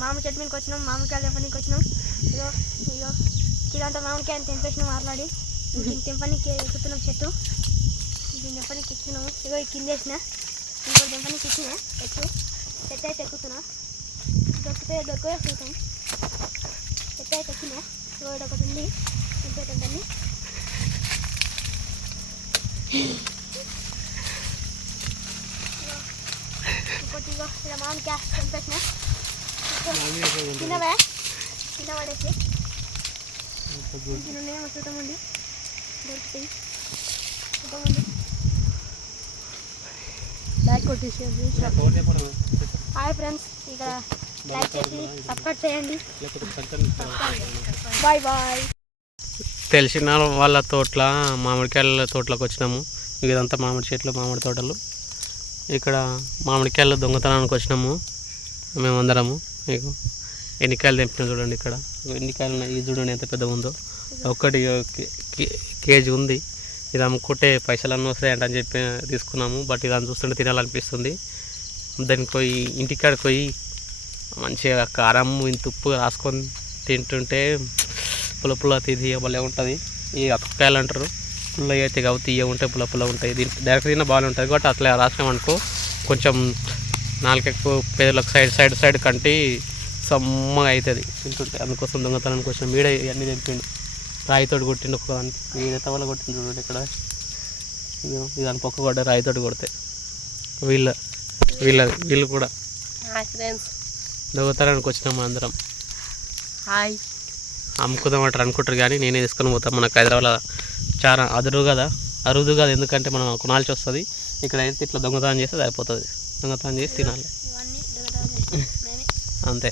మామిడి చెట్టు మీదకి వచ్చినాం, మామిడికాయలు తెంపడానికి వచ్చినాం. ఇగో ఇగో ఇదంతా మామిడికాయని తెంపేసినాం ఆల్రెడీ. దీన్ని తెంపడానికి ఎక్కుతున్నాం చెట్టు, దీన్ని తెంపడానికి ఎక్కుతున్నాము. ఇగో ఈ కింద వేసిన ఇంకోటి తెంపడానికి ఎక్కిన చెట్టు అయితే ఎక్కుతున్నా, దొరికితే చూద్దాం. చెట్టు అయితే ఎక్కినా, ఇగో ఒకటి ఉంది తెంపేటండి. ఇంకోటి ఇగో ఇలా మామిడికాయ తెంపేసిన తినవే కింద పడేసి తినేమో చూద్దామండి, దొరుకుతాయి చూద్దామండి. లైక్ కొట్టేసేయండి. హాయ్ ఫ్రెండ్స్, ఇక్కడ లైక్ చేసి సబ్స్క్రైబ్ చేయండి. Bye bye. తెలిసిన వాళ్ళ తోటల మామిడికాయల తోటలోకి వచ్చినాము. ఇదంతా మామిడి చెట్లు, మామిడి తోటలు. ఇక్కడ మామిడికాయలు దొంగతనానికి వచ్చినాము మేమందరము. మీకు ఎన్నికాయలు తెంపినాం చూడండి. ఇక్కడ ఎన్నికాయలు ఉన్నాయి, ఇది చూడండి ఎంత పెద్ద ఉందో. ఒక్కటి కేజీ ఉంది. ఇది అమ్ముకుంటే పైసలన్నీ వస్తాయంట అని చెప్పి తీసుకున్నాము. బట్ ఇదని చూస్తుంటే తినాలనిపిస్తుంది. దానికి పోయి ఇంటికాడికి పోయి మంచిగా కారం ఇంత ఉప్పు రాసుకొని తింటుంటే పుల్ల తీయ భలే ఉంటుంది. ఈ అక్కకాయలు అంటారు, పుల్ల అయితే కావు, తీయ ఉంటాయి, పుల్ల ఉంటాయి. దీనికి డైరెక్ట్ తిన్నా బాగానే ఉంటుంది. కాబట్టి అట్లా రాసినామనుకో కొంచెం నాలుగు పేదలకు సైడ్ కంటి సమ్మగా అవుతుంది తింటుంటే. అందుకోసం దొంగతనానికి వచ్చిన వీడ ఇవన్నీ తెంపిండు. రాయితోటి కొట్టిండు ఒక్కదానికి, వీడైతే వల్ల కొట్టిండు చూడండి. ఇక్కడ ఇదాని పొక్క కొట్టే రాయితోటి కొడితే వీళ్ళు కూడా దొంగతనానికి వచ్చినాము అందరం. హాయ్ అమ్ముకుందామంటారు అనుకుంటారు, కానీ నేనే తీసుకొని పోతాం. మనకు హైదరాబాద్లో చాలా అరుదు కదా, ఎందుకంటే మనం కొనాల్సి వస్తుంది. ఇక్కడ అయితే ఇట్లా దొంగతనం చేస్తే అయిపోతుంది, దొంగతనం చేసి తినాలి అంతే.